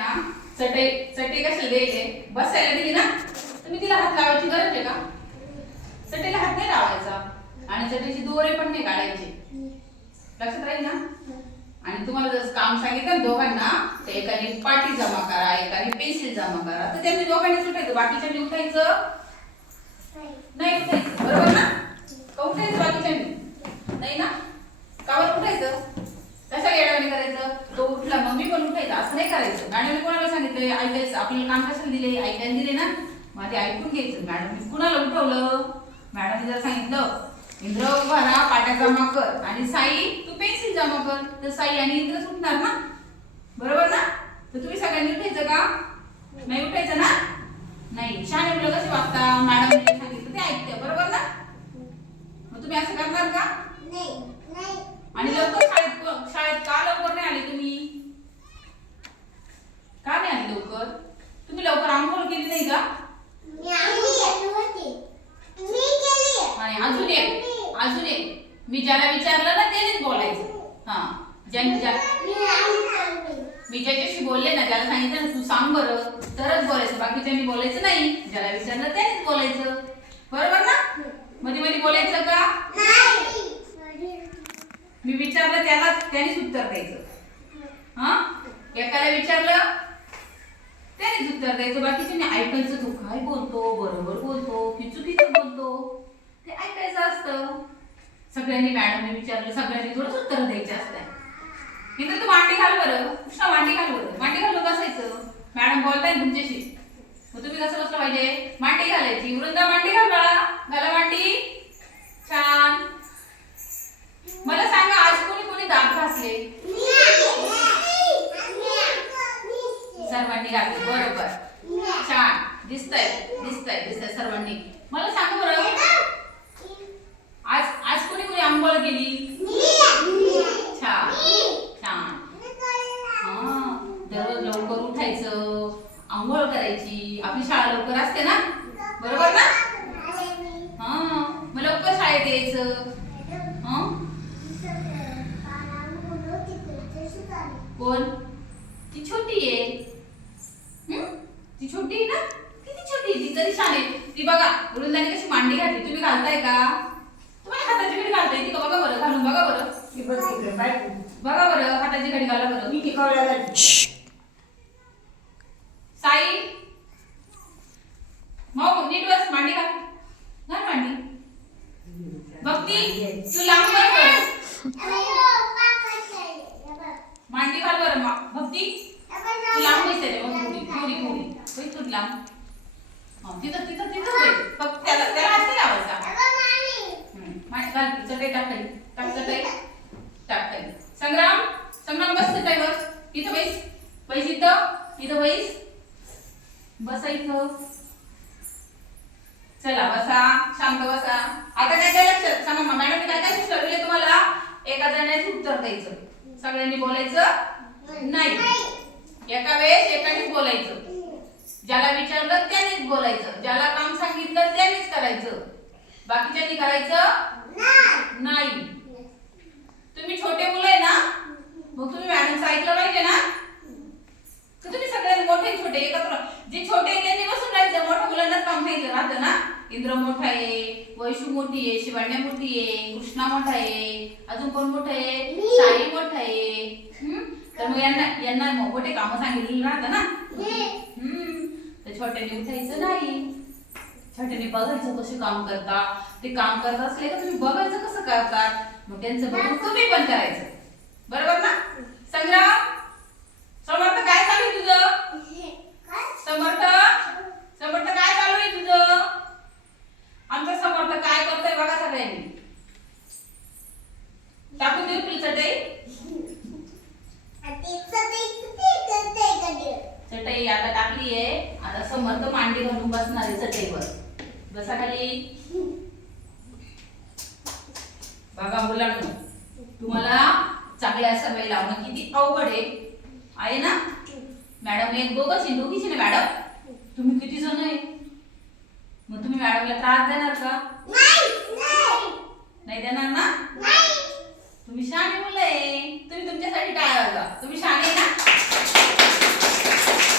चटई चटई कशाला द्यायचे? बसायला दिली ना? तर मी तिला हात लावायची गरज आहे का? चटईला हात नाही लावायचा. आणि चटईचे दोरे पण नाही काढायचे. लक्षात राहील ना? आणि तुम्हाला जर काम सांगितलं दोघांना तर एकाने पाटी जमा करा एकाने पेन्सिल जमा करा. तर त्यांनी दोघांनी सुटायचं. बाकीच्यांनी उठायचं? नाही उठायचं. बरोबर ना? का उठायचं बाकीच्यांनी नाही ना? कावर उठायचं? कशा येड्यावानी करायचं? तो उठला मग मी पण उठायचं असं नाही करायचं. मॅडमने कोणाला सांगितलं ऐकायचं आपल्याला काम कशाला दिले? ऐकायला दिले ना. मग ते ऐकून घ्यायचं. मॅडमने कुणाला उठवलं? मॅडमने जर सांगितलं इंद्र उभा राहा पाट्या जमा कर. आणि साई तू पेन्सिल जमा कर. तर साई आणि इंद्र सुटणार ना? बरोबर ना? तर तुम्ही सगळ्यांनी उठायचं का? नाही उठायचं ना? नाही. शहाणे मुलं कसे वागता मॅडमने जे सांगितलं ते ऐकते. बरोबर ना? मग तुम्ही असं करणार का? आणि लवकर शाळेत का लवकर नाही आले तुम्ही का नाही आले लवकर तुम्ही लवकर आंघोळ केली नाही का आणि अजून एक अजून एक. मी ज्याला विचारलं ना त्यानेच बोलायचं. हा. ज्याने ज्या- मी ज्याच्याशी बोलले ना ज्याला सांगितलं ना तू सांग बरं. तरच बोलायचं. बाकीच्यांनी बोलायचं नाही ज्याला विचारलं त्यानेच बोलायचं. बरोबर ना? मध्ये मध्ये बोलायचं का? मी विचारलं त्याला त्यानेच उत्तर द्यायचं. हा? एकाला विचारलं त्यानेच उत्तर द्यायचं. बाकीच्यांनी ऐकायचं तू काय बोलतो बोलतो की चुकीचं बोलतो ते ऐकायचं असतं सगळ्यांनी मॅडमने विचारलं सगळ्यांनी थोडंच उत्तर द्यायचे असतात इथं तू मांडी घाल बरं. कृष्णा मांडी घाल बरं. मांडी घालून बसायचं. मॅडम बोलताय तुमच्याशी. मग तुम्ही कसं बसलं पाहिजे? मांडी घालायची. वृंदा मांडी घाल बाळा. घाला मांडी छान. मला सांगा आज कोणी कोणी दात घासले? सर्वांनी घातले बरोबर. छान. दिसतंय दिसतंय दिसतंय सर्वांनी. मला सांगा बरं. आज आज कोणी कोणी आंबळ केली? छान हा दररोज लवकर उठायचं आंघोळ करायची आपली शाळा लवकर असते ना बरोबर ना हा मग लवकर शाळेत यायचं हं? कोण? ती छोटी आहे? ती छोटी आहे ना? किती छोटी ती? तरी छान आहे. ती बघा वृंदाने कशी मांडी घातली. तुम्ही घालताय का? तुम्हाला हाताची घडी घालता येते का? बघा बरं घालून बघा बरं. बघा बरं हाताची घडी घाला बरं. साई? मग नीट बस मांडी घाल मांडी भक्ती तू लांब वर कर मांडी घाल बरं भक्ती. लांब मग थोडी थोडी थोडी होय थोडी लांब. तिथं तिथं तिथं फक्त त्याला त्याला हात लावायचा. मांडी घाल चटई टाक खाली टाक चटई टाक खाली संग्राम संग्राम बस चटईवर इथं बैस. बैस इथं. इथं बैस. बसा इथं. चला बसा शांत बसा. आता काय काय लक्षात? सांगा मॅडम काय काय ठरवले तुम्हाला एका जणांचे उत्तर द्यायचं. सगळ्यांनी बोलायचं? नाही. एका वेळेस एकानेच बोलायचं. ज्याला विचारलं त्यानेच बोलायचं. ज्याला काम सांगितलं त्यानेच करायचं. बाकीच्यांनी करायचं? नाही. तुम्ही छोटे मुलं आहे ना? मग तुम्ही मॅडमचं ऐकलं पाहिजे ना? तर तुम्ही सगळ्यांनी मोठे आणि छोटे एकत्र जे छोटे आहे त्यांनी बसून राहायचं मोठ्या मुलांनाच काम सांगितलं राहतं ना इंद्र मोठा आहे वैशू मोठी आहे शिवाण्या मोठी आहे कृष्णा मोठा आहे अजून कोण मोठं आहे? साई मोठा आहे? तर मग यांना यांना मोठे कामं सांगितलेली राहतं ना? हम्म. तर छोट्याने उठायचं नाही. छोट्याने बघायचं कसे काम करता. ते काम करत असले का तुम्ही बघायचं कसं करतात मग त्यांचं बघून तुम्ही पण करायचं. बरोबर ना? संग्राम समर्थ काय चालू आहे तुझं समर्थ समर्थ काय चालू आहे तुझं आमचा समर्थ काय करतोय बघा सगळ्यांनी टाकून देऊ तुला चटई चटई आता टाकली आहे. आता समर्थ मांडी घालून बसणार आहे चटईवर बसा खाली. बघा मुलांनो तुम्हाला चांगल्या सवय लावणं किती अवघड आहे. आहे ना? मॅडम एक दोघच आहे दोघीच ना मॅडम? तुम्ही किती जण आहे? मग तुम्ही मॅडमला त्रास देणार का?